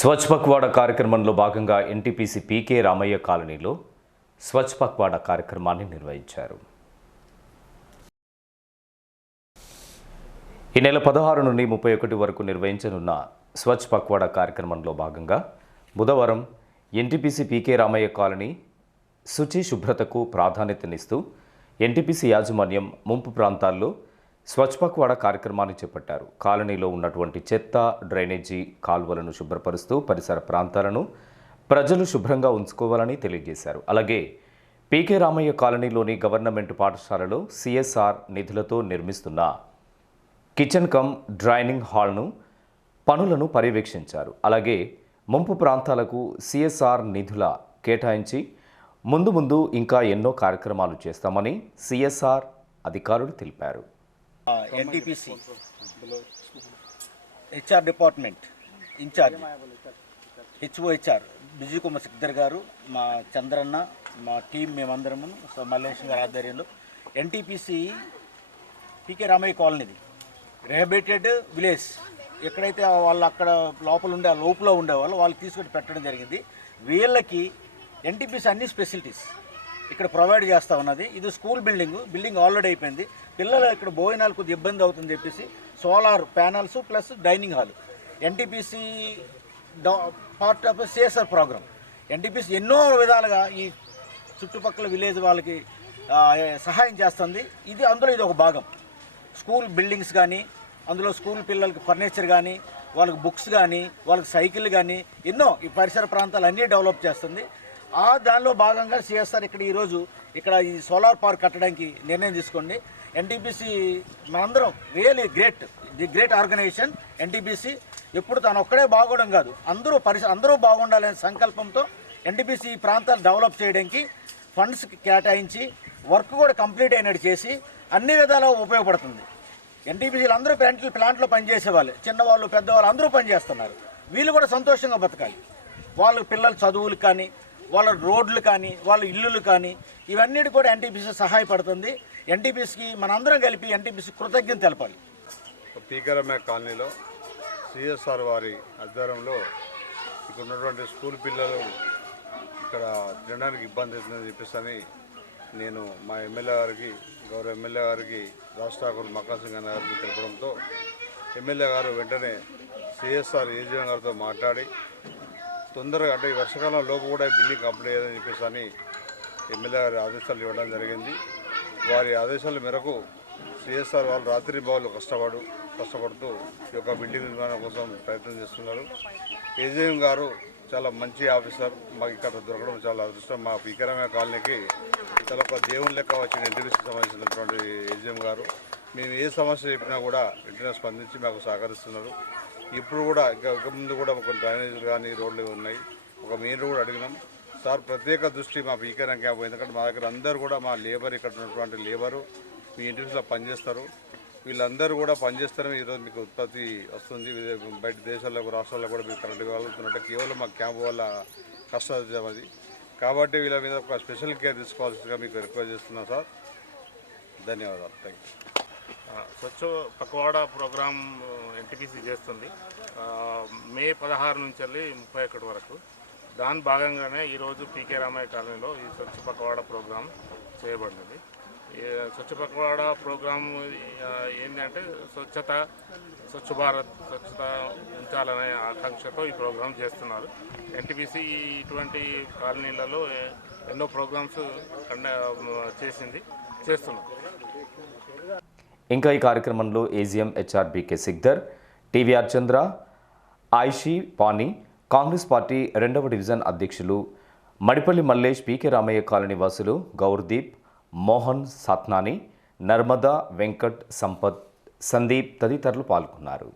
స్వచ్ఛ పక్వాడ కార్యక్రమంలో భాగంగా NTPC PK Ramayya కాలనీలో స్వచ్ఛ పక్వాడ కార్యక్రమాన్ని నిర్వహించారు. ఈ నెల పదహారు నుండి ముప్పై ఒకటి వరకు నిర్వహించనున్న స్వచ్ఛ పక్వాడ కార్యక్రమంలో భాగంగా బుధవారం ఎన్టీపీసీ పీకే రామయ్య కాలనీ శుచి శుభ్రతకు ప్రాధాన్యతనిస్తూ ఎన్టీపీసీ యాజమాన్యం ముంపు ప్రాంతాల్లో స్వచ్ఛ పక్వాడ కార్యక్రమాన్ని చేపట్టారు. కాలనీలో ఉన్నటువంటి చెత్త డ్రైనేజీ కాల్వలను శుభ్రపరుస్తూ పరిసర ప్రాంతాలను ప్రజలు శుభ్రంగా ఉంచుకోవాలని తెలియజేశారు. అలాగే పీకే రామయ్య కాలనీలోని గవర్నమెంట్ పాఠశాలలో సిఎస్ఆర్ నిధులతో నిర్మిస్తున్న కిచెన్ కమ్ డ్రైనింగ్ హాల్ను పనులను పర్యవేక్షించారు. అలాగే ముంపు ప్రాంతాలకు సిఎస్ఆర్ నిధుల కేటాయించి ముందు ముందు ఇంకా ఎన్నో కార్యక్రమాలు చేస్తామని సిఎస్ఆర్ అధికారులు తెలిపారు. NTPC HR department incharge HOHR busy Kumar Sikdar గారు మా చంద్రన్న మా టీం మేమందరము సో మల్లేష్ గారి ఆధ్వర్యంలో ఎన్టీపీసీ పీకే రామయ్య కాలనీది. రిహబిలిటెడ్ విలేజ్ ఎక్కడైతే వాళ్ళు అక్కడ లోపల ఉండే లోపల ఉండేవాళ్ళు వాళ్ళు తీసుకొని పెట్టడం జరిగింది. వీళ్ళకి ఎన్టీపీసీ అన్ని ఫెసిలిటీస్ ఇక్కడ ప్రొవైడ్ చేస్తూ ఉన్నది. ఇది స్కూల్ బిల్డింగ్ బిల్డింగ్ ఆల్రెడీ అయిపోయింది. పిల్లలు ఇక్కడ భోజనాలు కొద్దిగా ఇబ్బంది అవుతుంది చెప్పేసి solar panels plus dining hall NTPC part of CSR program NTPC ఎన్నో విధాలుగా ఈ చుట్టుపక్కల విలేజ్ వాళ్ళకి సహాయం చేస్తుంది. ఇది అందులో ఇది ఒక భాగం. స్కూల్ బిల్డింగ్స్ కానీ అందులో స్కూల్ పిల్లలకి ఫర్నిచర్ కానీ వాళ్ళకి బుక్స్ కానీ వాళ్ళకి సైకిల్ కానీ ఎన్నో ఈ పరిసర ప్రాంతాలు అన్నీ డెవలప్ చేస్తుంది. దానిలో భాగంగా సిఎస్ఆర్ ఇక్కడ ఈరోజు ఇక్కడ ఈ సోలార్ పార్క్ కట్టడానికి నిర్ణయం తీసుకోండి. ఎన్టీపీసీ మనందరం really great the great organization NTPC ఎప్పుడు తను ఒక్కడే బాగోవడం కాదు. అందరూ పరిస అందరూ బాగుండాలనే సంకల్పంతో ఎన్టీపీసీ ఈ ప్రాంతాలు డెవలప్ చేయడానికి ఫండ్స్ కేటాయించి వర్క్ కూడా కంప్లీట్ అయినట్టు చేసి అన్ని విధాలా ఉపయోగపడుతుంది. ఎన్టీపీసీలు అందరూ ప్లాంట్లు ప్లాంట్లో పనిచేసే వాళ్ళు చిన్నవాళ్ళు పెద్దవాళ్ళు అందరూ పనిచేస్తున్నారు. వీళ్ళు కూడా సంతోషంగా బతకాలి. వాళ్ళ పిల్లల చదువులు కానీ వాళ్ళ రోడ్లు కానీ వాళ్ళ ఇల్లులు కానీ ఇవన్నిటి కూడా ఎన్టీపీసీ సహాయపడుతుంది. ఎన్టీపీసీకి మనందరం కలిపి ఎన్టీపీసీ కృతజ్ఞత తెలపాలి. పీకరమే కాలనీలో సిఎస్ఆర్ వారి ఆధ్వర్యంలో ఇక్కడ ఉన్నటువంటి స్కూల్ పిల్లలు ఇక్కడ తినడానికి ఇబ్బంది అవుతుందని చెప్పేసి నేను మా ఎమ్మెల్యే గారికి గౌరవ ఎమ్మెల్యే గారికి రాజ్ ఠాకూర్ మక్కా సింగ్ గారికి తెలపడంతో ఎమ్మెల్యే గారు వెంటనే సిఎస్ఆర్ ఏజీఎం గారితో మాట్లాడి తొందరగా అంటే ఈ వర్షాకాలంలోపు కూడా ఈ బిల్డింగ్ కంప్లీట్ అయ్యేదని చెప్పేసి అని ఎమ్మెల్యే గారి ఆదేశాలు ఇవ్వడం జరిగింది. వారి ఆదేశాల మేరకు సిఎస్ఆర్ వాళ్ళు రాత్రి బావులు కష్టపడు కష్టపడుతూ ఈ యొక్క బిల్డింగ్ నిర్మాణం కోసం ప్రయత్నం చేస్తున్నారు. ఏజీఎం గారు చాలా మంచి ఆఫీసర్. మాకు ఇక్కడ దొరకడం చాలా అదృష్టం. మా పీకరమే కాలనీకి చాలా ఒక దేవుని లెక్క వచ్చిన ఎన్టీపీసీకి సంబంధించినటువంటి ఏజీఎం గారు. మేము ఏ సమస్య చెప్పినా కూడా వెంటనే స్పందించి మాకు సహకరిస్తున్నారు. ఇప్పుడు కూడా ఇంకా ఇక ముందు కూడా కొన్ని డ్రైనేజీలు కానీ రోడ్లు ఉన్నాయి. ఒక మెయిన్ రోడ్ అడిగినాం. సార్ ప్రత్యేక దృష్టి మా పీకరం క్యాంప్ ఎందుకంటే మా దగ్గర అందరూ కూడా మా లేబర్ ఇక్కడ ఉన్నటువంటి లేబరు మీ ఇంటిలో పనిచేస్తారు. వీళ్ళందరూ కూడా పనిచేస్తారని ఈరోజు మీకు ఉత్పత్తి వస్తుంది. బయట దేశాల్లో రాష్ట్రాల్లో కూడా మీరు కరెంట్ కాగలుగుతున్నట్టు కేవలం మా క్యాంప్ వల్ల కష్టం అది. కాబట్టి వీళ్ళ మీద ఒక స్పెషల్ కేర్ తీసుకోవాల్సిందిగా మీకు రిక్వెస్ట్ చేస్తున్నాం సార్. ధన్యవాదాలు. Thank you Swachh Pakhwada program NTPC చేస్తుంది. మే పదహారు నుంచి వెళ్ళి ముప్పై ఒకటి వరకు. దాని భాగంగానే ఈరోజు పీకే రామయ్య కాలనీలో ఈ స్వచ్ఛ పక్వాడా ప్రోగ్రాం చేయబడింది. ఈ స్వచ్ఛ పక్వాడా ప్రోగ్రాం ఏంటంటే స్వచ్ఛత స్వచ్ఛ భారత్ స్వచ్ఛత ఉంచాలనే ఆకాంక్షతో ఈ ప్రోగ్రాం చేస్తున్నారు. ఎన్టీపీసీ ఇటువంటి కాలనీలలో ఎన్నో ప్రోగ్రామ్స్ కండ చేసింది చేస్తున్నారు. ఇంకా ఈ కార్యక్రమంలో AGM HR BK Sigdar TVR Chandra ఆయిషీ పాని కాంగ్రెస్ పార్టీ రెండవ డివిజన్ అధ్యక్షులు మడిపల్లి మల్లేష్ పీకే రామయ్య కాలనీ వాసులు గౌర్దీప్ మోహన్ సాత్నాని నర్మదా వెంకట్ సంపత్ సందీప్ తదితరులు పాల్గొన్నారు.